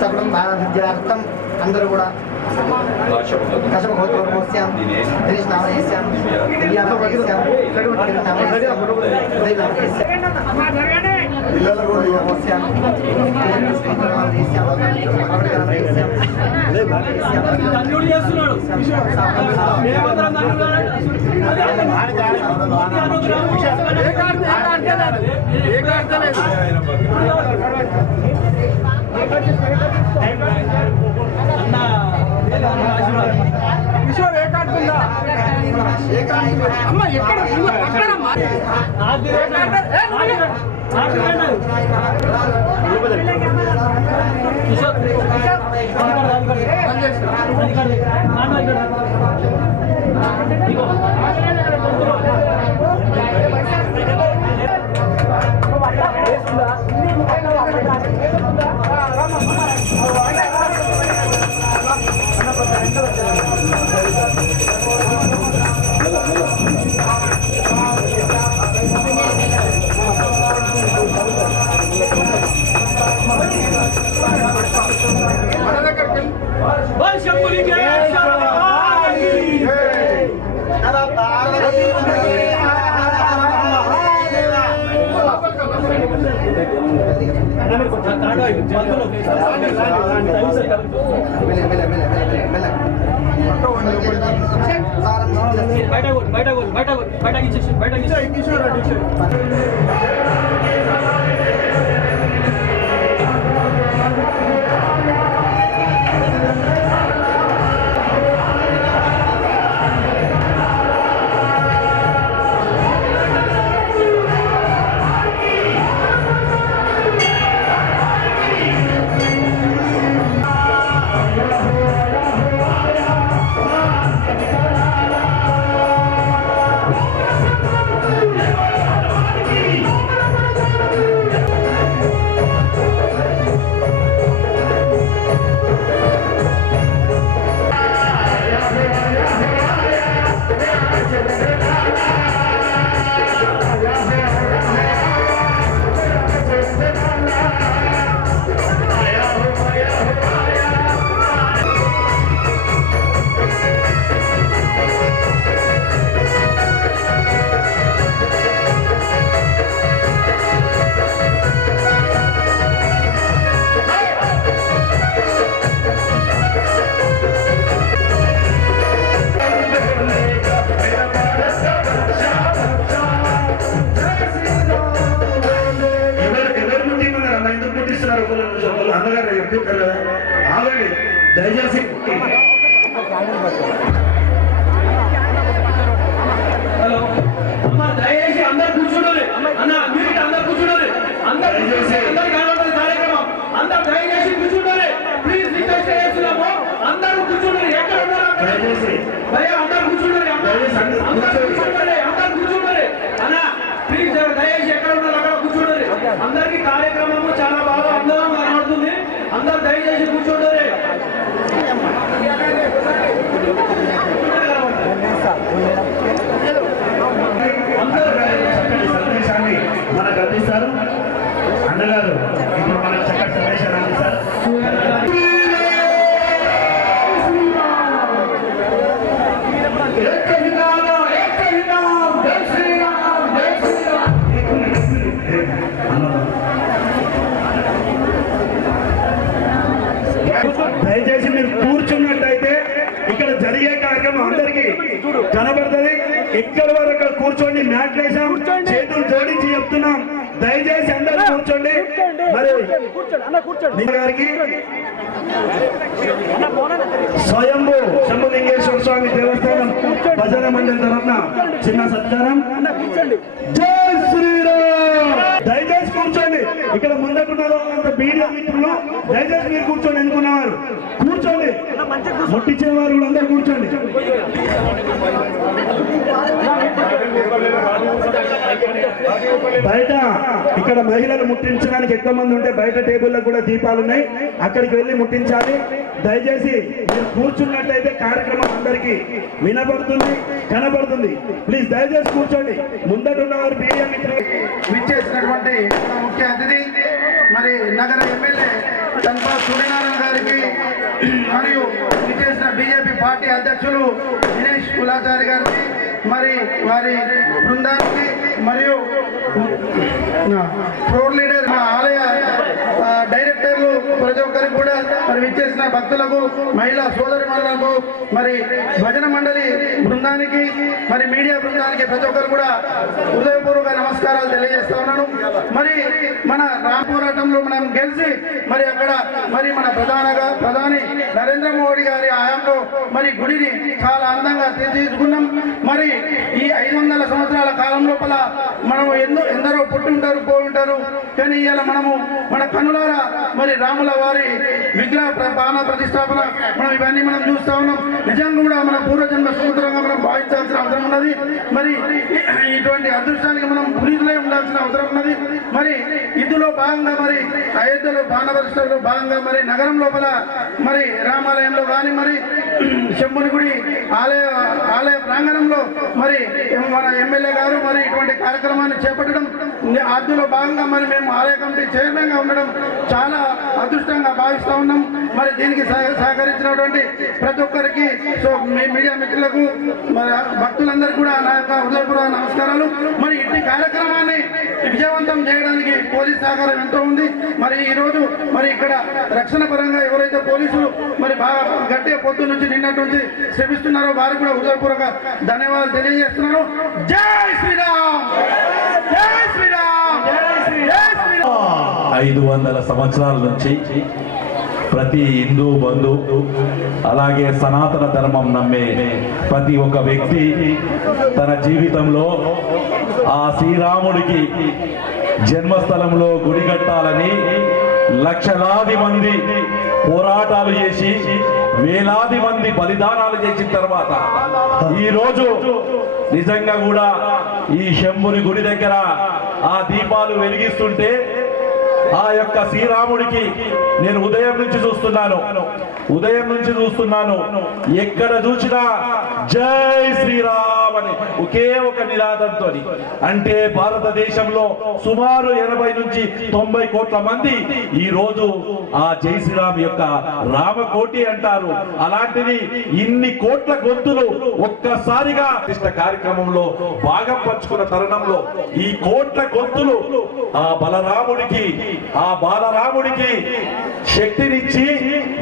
సకలం విద్యార్థం అందరూ కూడా కశమోత్సవం దినేష్ నామేశ్యాం దివ్యానామేశ్యాం పిల్లలు కూడా తండ్రుడు చేస్తున్నాడు మేమందరం కిషోర్ ఏ కార్డు? ఉందా అమ్మ ఎక్కడ? ఏ కార్డు? కిషోర్ బయట బయట బయట దయచేసి హలో. అమ్మ దయచేసి అందరు కూర్చుండాలి. అన్న మీరు అందరు కూర్చుండాలి. అందరు దయచేసి. అందరు కనబడుతుంది కార్యక్రమం. అందరు దయచేసి కూర్చుండాలి. ప్లీజ్ రిక్వెస్ట్ చేస్తున్నాము అందరూ కూర్చుండాలి. ఎక్కడ ఉన్నారు దయచేసి. భయ అందరు కూర్చుండాలి అందరూ అందరూ అందరు కూర్చోండి. కూర్చుండాలి. అందరు కూర్చుండాలి. అన్న ప్లీజ్ దయచేసి ఎక్కడ ఉన్నారు? అక్కడ కూర్చుండాలి. అందరికి కార్యక్రమము చాలా బాగా అందంగా కనబడుతుంది. అందరు దయచేసి కూర్చుండాలి Gracias. దయచేసి అందరూ కూర్చోండి. మరి గారికి స్వయంభూ శంభులింగేశ్వర స్వామి దేవస్థానం భజన మండలి తరఫున చిన్న సత్కారం. జై శ్రీరామ్! దయచేసి కూర్చోండి. ఇక్కడ ముందటున్న వాళ్ళంతా మీడియా మిత్రులు దయచేసి మీరు కూర్చోండి ఎన్నుకున్నవారు కూర్చోండి. ముట్టించిన వారు కూడా అందరూ కూర్చోండి. బయట ఇక్కడ మహిళలు ముట్టించడానికి ఎక్కువ మంది ఉంటే బయట టేబుల్లో కూడా దీపాలు ఉన్నాయి. అక్కడికి వెళ్ళి ముట్టించాలి. దయచేసి మీరు కూర్చున్నట్టయితే కార్యక్రమం అందరికీ వినపడుతుంది కనపడుతుంది ప్లీజ్ దయచేసి కూర్చోండి. ముందట ఉన్నవారు మిత్రులు విచ్చేసినటువంటి ముఖ్య అతిథి మరి నగర ఎమ్మెల్యే తన్పా సూర్యనారాయణ గారికి మరియు విచేసిన బీజేపీ పార్టీ అధ్యక్షులు దినేష్ కులాచారి గారికి మరి వారి బృందానికి మరియు ఫ్లోర్ లీడర్ మా ఆలయ డైరెక్టర్లు ప్రతి ఒక్కరికి కూడా మరి విచ్చేసిన భక్తులకు మహిళా సోదరి మహిళలకు మరి భజన మండలి బృందానికి మరి మీడియా బృందానికి ప్రతి ఒక్కరు కూడా హృదయపూర్వక నమస్కారాలు తెలియజేస్తా ఉన్నాను. మరి మన రామ్ పోరాటంలో మనం గెలిచి మరి అక్కడ మరి మన ప్రధానగా ప్రధాని నరేంద్ర మోడీ గారి హయాంలో మరి గుడిని చాలా అందంగా తీర్చిదిద్దుకున్నాం. మరి ఈ ఐదు వందల సంవత్సరాల కాలం లోపల మనం ఎన్నో ఎందరో పుట్టుంటారు పోతుంటారు కానీ ఇవాళ మనము మన కనులారా మరి రాముల వారి విగ్రహ బాణ ప్రతిష్టాపన మనం ఇవన్నీ మనం చూస్తా ఉన్నాం. నిజంగా కూడా మన పూర్వజన్మ సూత్రంగా మనం భావించాల్సిన అవసరం ఉన్నది. మరి ఇటువంటి అదృష్టానికి మనం పునీతులై ఉండాల్సిన అవసరం ఉన్నది. మరి ఇందులో భాగంగా మరి అయోధ్యలో బాణ ప్రతిష్టలో భాగంగా మరి నగరం లోపల మరి రామాలయంలో కానీ మరి శంభుని గుడి ఆలయ ఆలయ ప్రాంగణంలో మరి మన ఎమ్మెల్యే గారు మరి ఇటువంటి కార్యక్రమాన్ని చేపట్టడం అందులో భాగంగా మరి మేము ఆలయ కమిటీ చైర్మన్గా ఉండడం చాలా అదృష్టంగా భావిస్తూ ఉన్నాం. మరి దీనికి సహకరించినటువంటి ప్రతి ఒక్కరికి సో మీ మీడియా మిత్రులకు మరి భక్తులందరికీ కూడా నా యొక్క హృదయపూర్వక నమస్కారాలు. మరి ఇట్టి కార్యక్రమాన్ని విజయవంతం చేయడానికి పోలీస్ సహకారం ఎంతో ఉంది. మరి ఈరోజు మరి ఇక్కడ రక్షణ పరంగా ఎవరైతే పోలీసులు మరి బాగా గట్టిగా పొద్దు నుంచి నిన్నటి నుంచి శ్రమిస్తున్నారో వారికి కూడా హృదయపూర్వక ధన్యవాదాలు తెలియజేస్తున్నాను. జై శ్రీరామ్ జై శ్రీరామ్! జై శ్రీరామ్! ఐదు వందల సంవత్సరాల నుంచి ప్రతి హిందూ బంధు అలాగే సనాతన ధర్మం నమ్మే ప్రతి ఒక్క వ్యక్తి తన జీవితంలో ఆ శ్రీరాముడికి జన్మస్థలంలో గుడి కట్టాలని లక్షలాది మంది పోరాటాలు చేసి వేలాది మంది బలిదానాలు చేసిన తర్వాత ఈరోజు నిజంగా కూడా ఈ శంభుని గుడి దగ్గర ఆ దీపాలు వెలిగిస్తుంటే ఆ యొక్క శ్రీరాముడికి నేను ఉదయం నుంచి చూస్తున్నాను. ఉదయం నుంచి చూస్తున్నాను. ఎక్కడ చూసినా జై శ్రీరామ్. ఒకే ఒక నినాదంతో అంటే భారతదేశంలో సుమారు ఎనభై నుంచి తొంభై కోట్ల మంది ఈ రోజు ఆ జై శ్రీరామ్ యొక్క రామకోటి అంటారు. అలాంటిది ఇన్ని కోట్ల గొంతులు ఒక్కసారిగా ఇష్ట కార్యక్రమంలో భాగం పంచుకున్న తరుణంలో ఈ కోట్ల గొంతులు ఆ బలరాముడికి ఆ బాలరాముడికి శక్తినిచ్చి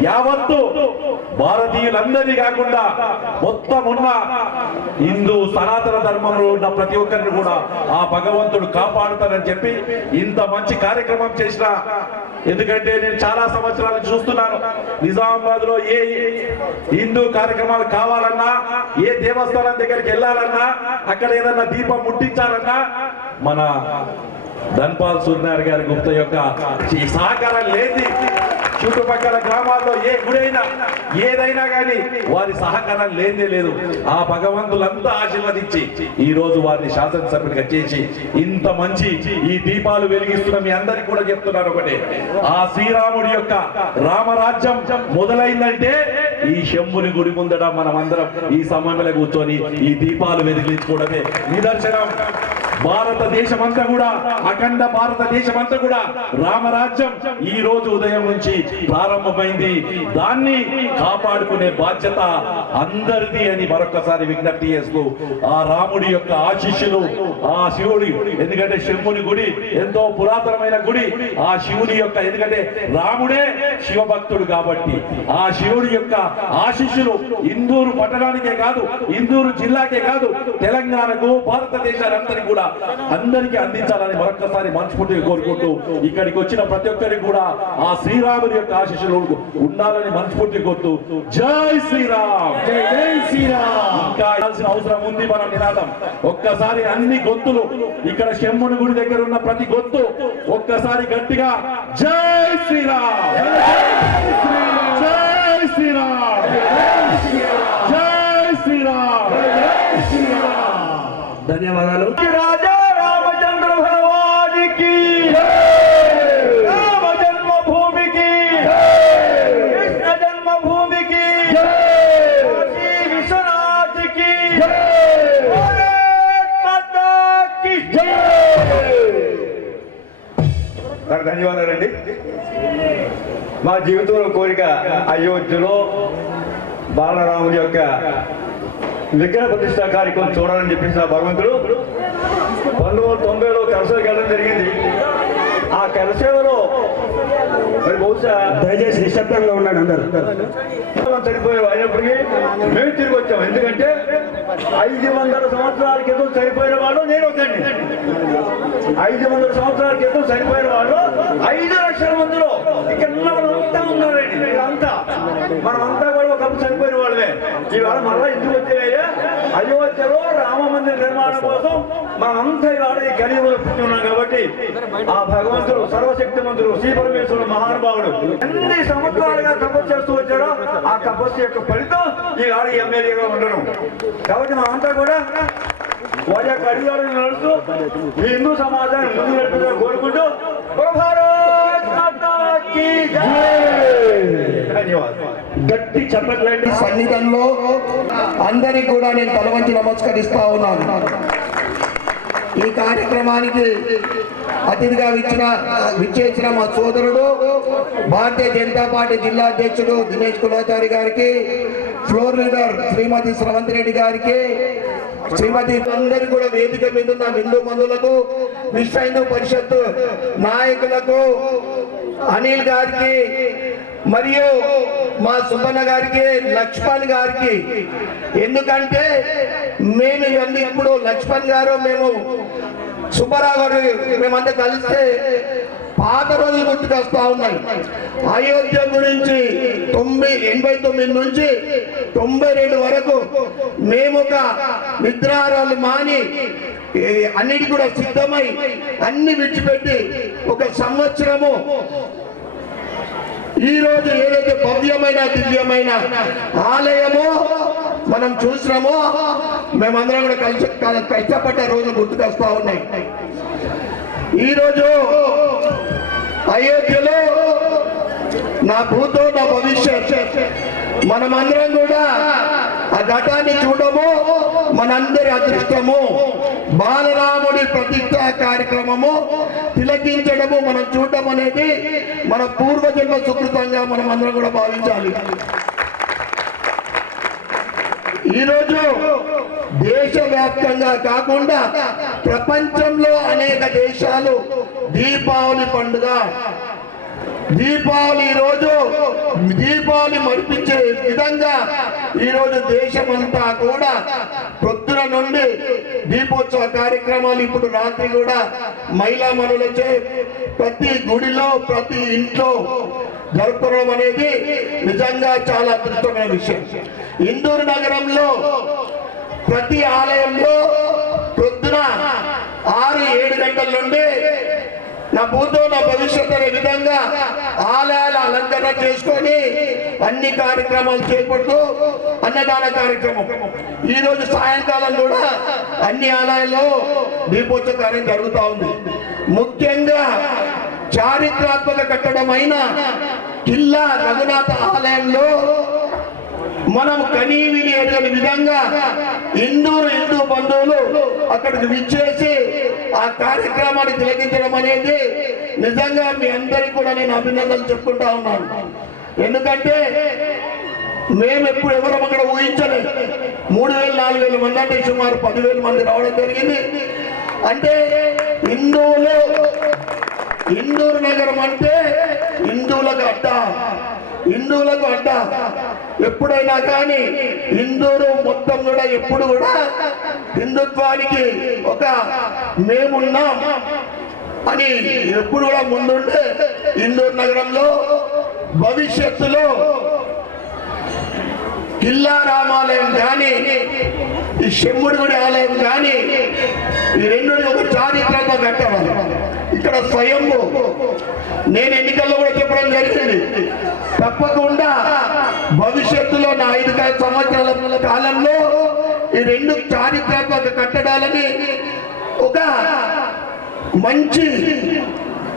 యావత్తు భారతీయులందరినీ కాకుండా మొత్తం ఉన్న హిందూ సనాతన ధర్మంలో ఉన్న ప్రతి ఒక్కరిని కూడా ఆ భగవంతుడు కాపాడుతానని చెప్పి ఇంత మంచి కార్యక్రమం చేసిన ఎందుకంటే నేను చాలా సంవత్సరాలు చూస్తున్నాను. నిజామాబాద్లో ఏ హిందూ కార్యక్రమాలు కావాలన్నా ఏ దేవస్థానం దగ్గరికి వెళ్ళాలన్నా అక్కడ ఏదన్నా దీపం ముట్టించాలన్నా మన ధన్పాల్ సూర్యనారాయణ గారి గుప్త యొక్క ఈ సహకారం లేని చుట్టుపక్కల గ్రామాల్లో ఏ గుడైనా ఏదైనా కానీ వారి సహకారం లేనే లేదు. ఆ భగవంతులంతా ఆశీర్వదించి ఈ రోజు వారిని శాసనసభ్యుడిగా చేసి ఇంత మంచి ఈ దీపాలు వెలిగిస్తున్న మీ అందరికి కూడా చెప్తున్నాను ఒకటే. ఆ శ్రీరాముడి యొక్క రామరాజ్యం మొదలైందంటే ఈ శంభుని గుడి ముందట మనం అందరం ఈ సమయంలో కూర్చొని ఈ దీపాలు వెలిగించుకోవడమే. నిదర్శనం. భారతదేశం అంతా కూడా అఖండ భారతదేశం అంతా కూడా రామరాజ్యం ఈ రోజు ఉదయం నుంచి ప్రారంభమైంది. దాన్ని కాపాడుకునే బాధ్యత అందరిది అని మరొకసారి విజ్ఞప్తి చేస్తూ ఆ రాముడి యొక్క ఆశిష్యులు ఆ శివుడి ఎందుకంటే శివుని గుడి ఎంతో పురాతనమైన గుడి ఆ శివుని యొక్క ఎందుకంటే రాముడే శివభక్తుడు కాబట్టి ఆ శివుడి యొక్క ఆశిష్యులు ఇందూరు పట్టణానికే కాదు ఇందూరు జిల్లాకే కాదు తెలంగాణకు భారతదేశాలందరికీ కూడా అందరికీ అందించాలని మరొకసారి మనస్ఫూర్తిగా కోరుకుంటూ ఇక్కడికి వచ్చిన ప్రతి ఒక్కరికి కూడా ఆ శ్రీరాముని యొక్క ఆశీస్సులు ఉండాలని మనస్ఫూర్తిగా కోరుతూ జై శ్రీరామ్. జై జై శ్రీరామ్. ఇంకా ఇవ్వాల్సిన అవసరం ఉంది మన నినాదం. ఒక్కసారి అన్ని గొంతులు ఇక్కడ శంభుని గుడి దగ్గర ఉన్న ప్రతి గొంతు ఒక్కసారి గట్టిగా జై శ్రీరామ్. జై శ్రీరామ్. జై శ్రీరామ్. ధన్యవాదాలు. ధన్యవాదాలండి. మా జీవితంలో కోరిక అయోధ్యలో బాలరాముని యొక్క విగ్రహ ప్రతిష్ట కార్యక్రమం చూడాలని చెప్పేసి నా భగవంతుడు పంతొమ్మిది వందల తొంభైలో కలసకి వెళ్ళడం జరిగింది. ఆ కలసేవలో మరి బహుశా దయచేసి నిశ్శబ్దంగా ఉన్నాడు అందరు. చనిపోయారు అయినప్పటికీ మేము తిరిగి వచ్చాం. ఎందుకంటే ఐదు వందల సంవత్సరాల క్రితం చనిపోయిన వాళ్ళు నేను ఒకండి ఐదు వందల సంవత్సరాల క్రితం చనిపోయిన వాళ్ళు ఐదు లక్షల మందిలో. ఇక్కడ ఉన్న వాళ్ళంతా వీళ్ళంతా మనమంతా కూడా ఒకప్పుడు చనిపోయిన వాళ్ళే ఇవాళ మళ్ళా ఎందుకు వచ్చాయా అయోధ్యలో రామ మందిర నిర్మాణం కోసం మనమంతా ఇవాళ ఈ కలియుగంలో పుట్టి ఉన్నాం కాబట్టి ఆ భగవంతుడు సర్వశక్తి మంత్రుడు శ్రీ పరమేశ్వరుడు మహానుభావుడు ఎన్ని సంవత్సరాలుగా తపస్సు చేస్తూ వచ్చారో ఆ తపస్సు యొక్క ఫలితం ఈ ఆడ ఎమ్మెల్యేగా ఉండడం. కాబట్టి మనమంతా కూడా వారి యొక్క నడుస్తూ మీ హిందూ సమాజాన్ని ముందు నడిపించాలని కోరుకుంటూ గట్టి చెప్పట్లండి సన్నిధంలో అందరికి కూడా నేను తలవంచి నమస్కరిస్తా ఉన్నాను. ఈ కార్యక్రమానికి అతిథిగా విచ్చిన విచ్చేసిన మా సోదరుడు భారతీయ జనతా పార్టీ జిల్లా అధ్యక్షుడు దినేష్ కులాచారి గారికి ఫ్లోర్ లీడర్ శ్రీమతి స్రవంతి రెడ్డి గారికి శ్రీమతి అందరి కూడా వేదిక మీద ఉన్న హిందూ మందులకు విశ్వ హిందూ పరిషత్ నాయకులకు అనిల్ గారికి మరియు మా సుబ్బన్న గారికి లక్ష్మణ్ గారికి. ఎందుకంటే మేము ఇవన్నీ ఇప్పుడు లక్ష్మణ్ గారు మేము సుబ్బారావు గారు మేమంతా కలిస్తే పాత రోజులు గుర్తుకొస్తా ఉన్నాయి. అయోధ్య గురించి తొంభై ఎనభై తొమ్మిది నుంచి తొంభై రెండు వరకు మేము ఒక నిద్రారాలు మాని అన్నిటి కూడా సిద్ధమై అన్ని విడిచిపెట్టి ఒక సంవత్సరము ఈ రోజు ఏదైతే భవ్యమైన దివ్యమైన ఆలయమో మనం చూసినామో మేమందరం కూడా కలిసి కష్టపడ్డ రోజులు గుర్తుకొస్తా ఉన్నాయి. ఈ రోజు అయోధ్యలో నా భూతో నా భవిష్యత్. మనమందరం కూడా ఆ ఘటాన్ని చూడము మనందరి అదృష్టము. బాలరాముడి ప్రతిష్ట కార్యక్రమము తిలకించడము మనం చూడటం అనేది మన పూర్వజన్మ సుకృతంగా మనం అందరం కూడా భావించాలి. ఈరోజు దేశవ్యాప్తంగా కాకుండా ప్రపంచంలో అనేక దేశాలు దీపావళి పండుగ. దీపావళి రోజు దీపావళి మరిపించే విధంగా ఈరోజు దేశమంతా కూడా పొద్దున నుండి దీపోత్సవ కార్యక్రమాలు ఇప్పుడు రాత్రి కూడా మహిళా మనులచే ప్రతి గుడిలో ప్రతి ఇంట్లో జరుపుకోవడం అనేది నిజంగా చాలా అద్భుతమైన విషయం. ఇందూరు నగరంలో ప్రతి ఆలయంలో పొద్దున ఆరు ఏడు గంటల నుండి నా భూతో నా భవిష్యత్తు అనే విధంగా ఆలయాల అలంకరణ చేసుకొని అన్ని కార్యక్రమాలు చేపడుతూ అన్నదాన కార్యక్రమం. ఈ రోజు సాయంకాలం కూడా అన్ని ఆలయాల్లో దీపోత్సవ కార్యం జరుగుతూ ఉంది. ముఖ్యంగా చారిత్రాత్మక కట్టడమైన కిల్లా రఘునాథ ఆలయంలో మనం కనీవిని ఎరగని విధంగా హిందూరు హిందూ బంధువులు అక్కడికి విచ్చేసి ఆ కార్యక్రమాన్ని తిలకించడం అనేది నిజంగా మీ అందరికీ కూడా నేను అభినందనలు చెప్పుకుంటా ఉన్నాను. ఎందుకంటే మేము ఎప్పుడు ఎవరు అక్కడ ఊహించలేదు. మూడు వేలు నాలుగు వేల మంది అంటే సుమారు పదివేల మంది రావడం జరిగింది. అంటే హిందువులు హిందూరు నగరం అంటే హిందువులకు అడ్డ హిందువులకు అడ్డ ఎప్పుడైనా కానీ హిందువులు మొత్తం కూడా ఎప్పుడు కూడా హిందుత్వానికి ఒక మేమున్నాం అని ఎప్పుడు కూడా ముందుంటే ఇందూరు నగరంలో భవిష్యత్తులో కిల్లా రామాలయం కానీ ఈ శంభుడి గుడి ఆలయం కానీ ఈ రెండు ఒక చారిత్రక కట్టవాలి. ఇక్కడ స్వయం నేను ఎన్నికల్లో కూడా చెప్పడం జరిగింది. తప్పకుండా భవిష్యత్తులో నా ఐదు సంవత్సరాల కాలంలో ఈ రెండు చారిత్రాత్మక కట్టడాలని ఒక మంచి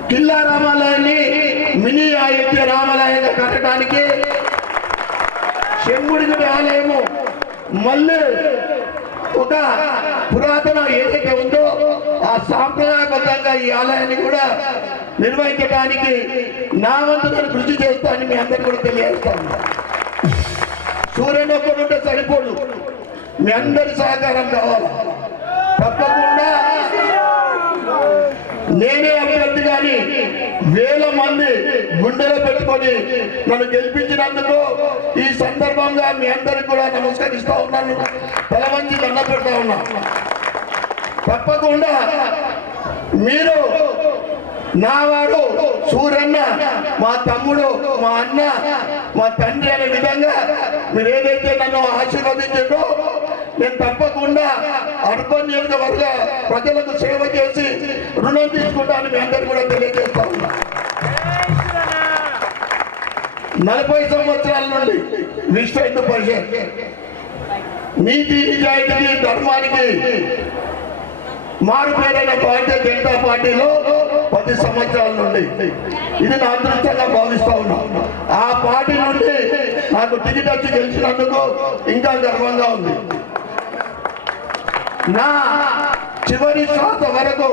కిల్లా రామాలయాన్ని మినీ అయోధ్య రామాలయంగా కట్టడానికి శంభుడి ఆలయము మళ్ళీ ఒక పురాతన ఏదైతే ఉందో ఆ సాంప్రదాయబద్ధంగా ఈ ఆలయాన్ని కూడా నిర్వహించడానికి నా వంతు నేను కృషి చేస్తానని మీ అందరికీ కూడా తెలియజేస్తాను. సూర్యుని ఒక్కడుంటే సరిపోదు. మీ అందరి సహకారం కావాలి. తప్పకుండా నేనే అభ్యర్థి కానీ వేల మంది గుండెలో పెట్టుకొని నన్ను గెలిపించినందుకు ఈ సందర్భంగా మీ అందరికి కూడా నమస్కరిస్తా ఉన్నాను. తల మంచి దండ పెడతా ఉన్నా. తప్పకుండా మీరు నా వాడు సూరన్న మా తమ్ముడు మా అన్న మా తండ్రి అనే విధంగా మీరు ఏదైతే నన్ను ఆశీర్వదించారో నేను తప్పకుండా అర్బన్ నియోజకవర్గ ప్రజలకు సేవ చేసి రుణం తీసుకుంటాను మీ అందరికీ కూడా తెలియజేస్తా ఉన్నా. నలభై సంవత్సరాల నుండి విశ్వ హిందూ పరిషత్ నీతి నిజాయితీకి ధర్మానికి మారుపేరైన భారతీయ జనతా పార్టీలో పది సంవత్సరాల నుండి. ఇది నా అదృష్టంగా భావిస్తా ఉన్నా. ఆ పార్టీ నుండి నాకు టికెట్ వచ్చి గెలిచినందుకు ఇంకా గర్వంగా ఉంది. నా చివరి శ్వాస వరకు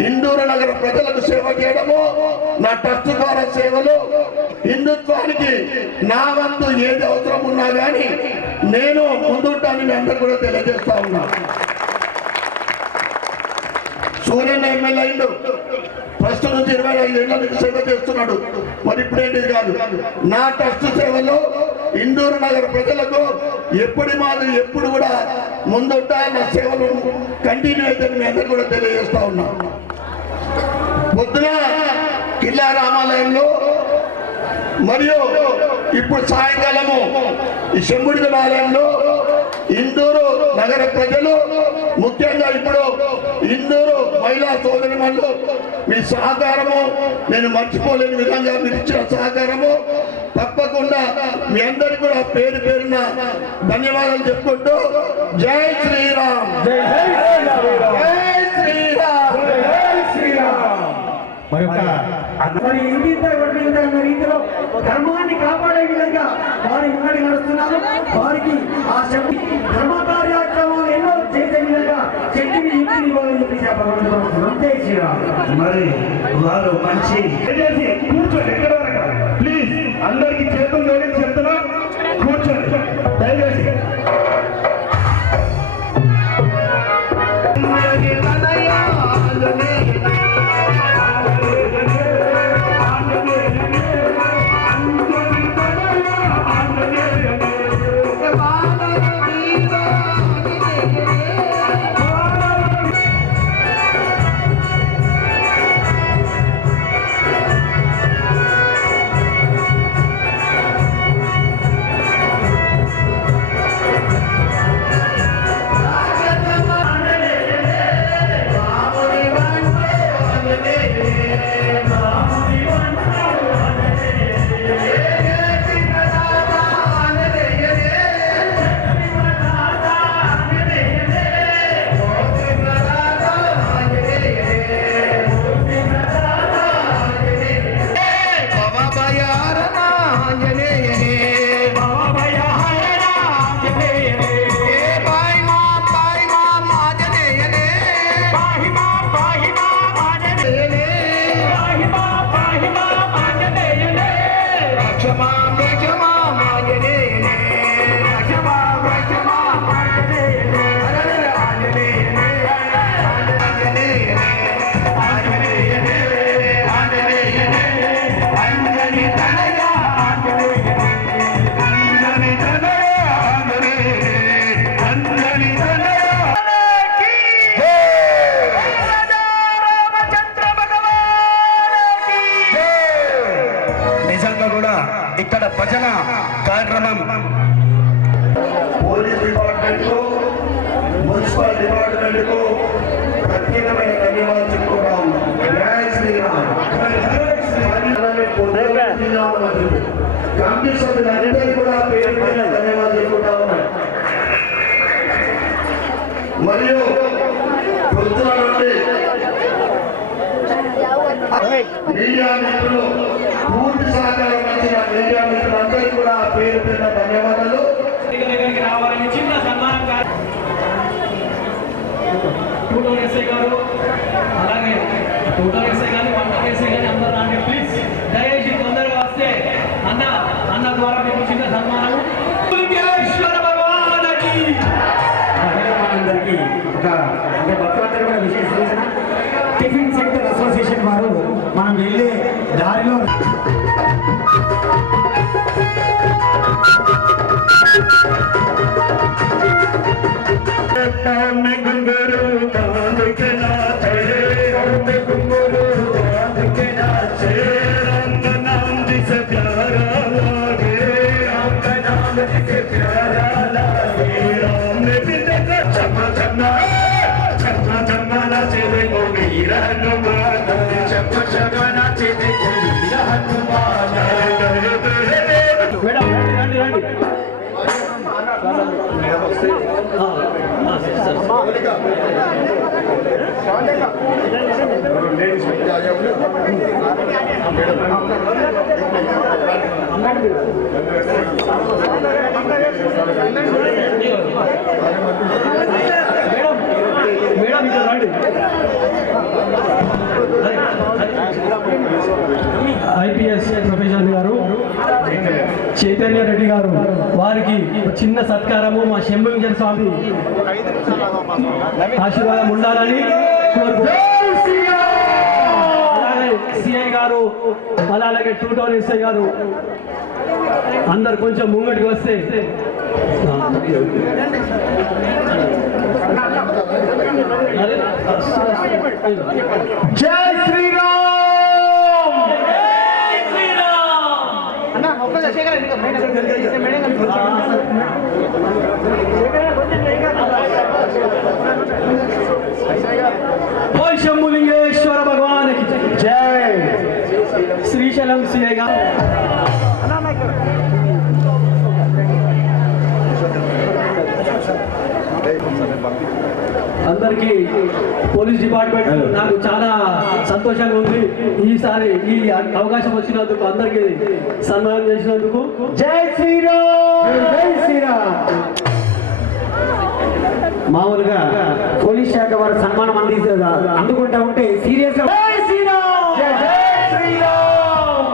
ఇందూరు నగర ప్రజలకు సేవ చేయడము నా ట్రస్ట్ ద్వారా సేవలు హిందుత్వానికి నా వంతు ఏది అవసరం ఉన్నా కానీ నేను ముందుంటానని అందరూ కూడా తెలియజేస్తా ఉన్నా. సూర్యన్ ఎమ్మెల్యే అయిండు. ట్రస్ట్ నుంచి ఇరవై ఐదు ఏళ్ళ నుంచి సేవ చేస్తున్నాడు. మరి ఇప్పుడేంటిది కాదు? నా ట్రస్ట్ సేవలో ఇందూరు నగర ప్రజలకు ఎప్పుడు మాది ఎప్పుడు కూడా ముందుంటా నా సేవలు కంటిన్యూ అయితే మీ అందరు కూడా తెలియజేస్తా ఉన్నా. పొద్దున కిల్లా రామాలయంలో మరియు ఇప్పుడు సాయంకాలము ఈ శంభుడి ఆలయంలో ఇందూరు నగర ప్రజలు ముఖ్యంగా ఇప్పుడు ఇందూరు మహిళా సోదరిమణులు మీ సహకారము నేను మర్చిపోలేని విధంగా మీరు ఇచ్చిన సహకారము. తప్పకుండా మీ అందరికి కూడా పేరు పేరున ధన్యవాదాలు చెప్పుకుంటూ జై శ్రీరామ్. జై శ్రీరామ్ మరి అన్న రీతిలో ధర్మాన్ని కాపాడే విధంగా వారి ముంగడి నడుస్తున్నారు. వారికి ఆ శక్తి ధర్మ కార్యక్రమాలు విధంగా ఇవ్వాలని మరి వారు మంచి కూర్చోండి ఎక్కడ ప్లీజ్ అందరికి చేతులు జోడించి చెప్తున్నా మీడియా మిత్రులు పూర్తి సహకారం ఇచ్చిన మీడియా మిత్రులందరికీ కూడా పేరు పైన ధన్యవాదాలు. దగ్గర దగ్గరికి రావాలని చిన్న సన్మానం కాదు టూటోర్ ఎస్ఐ గారు అలాగే టూటోర్ ఎస్ఐ కానీ వన్ టోర్ ఎస్ఐ కానీ అందరూ రాండి ప్లీజ్ దయచేసి తొందరగా వస్తే అన్న అన్న ద్వారా మీకు చిన్న సన్మానం. లింగేశ్వర భగవానకి అందరికీ ఒక అంటే మనం వెళ్ళే దారిలో మేడం మేడం మేడం ఇక్కడ రండి ఐపీఎస్ ప్రొఫెసర్ గారు. చైతన్య రెడ్డి గారు వారికి చిన్న సత్కారము మా శంభుంజన్ స్వామి ఆశీర్వాదం ఉండాలని అలాగే సిఐ గారు మళ్ళీ అలాగే టూ టౌన్ ఎస్ఐ గారు అందరు కొంచెం ముంగటికి వస్తే. జై శ్రీరామ్! शंभुलिंगेश्वर भगवान जय। श्रीशैलम सिएगा అందరికీ పోలీస్ డిపార్ట్మెంట్ నాకు చాలా సంతోషంగా ఉంది. ఈసారి ఈ అవకాశం వచ్చినందుకు అందరికీ సన్మానం చేసినందుకు. జై శ్రీరామ్! జై శ్రీరామ్! మామూలుగా పోలీస్ శాఖ వారు సన్మానం అందిస్తే అందుకుంటా ఉంటే సీరియస్గా జై శ్రీరామ్! జై శ్రీరామ్!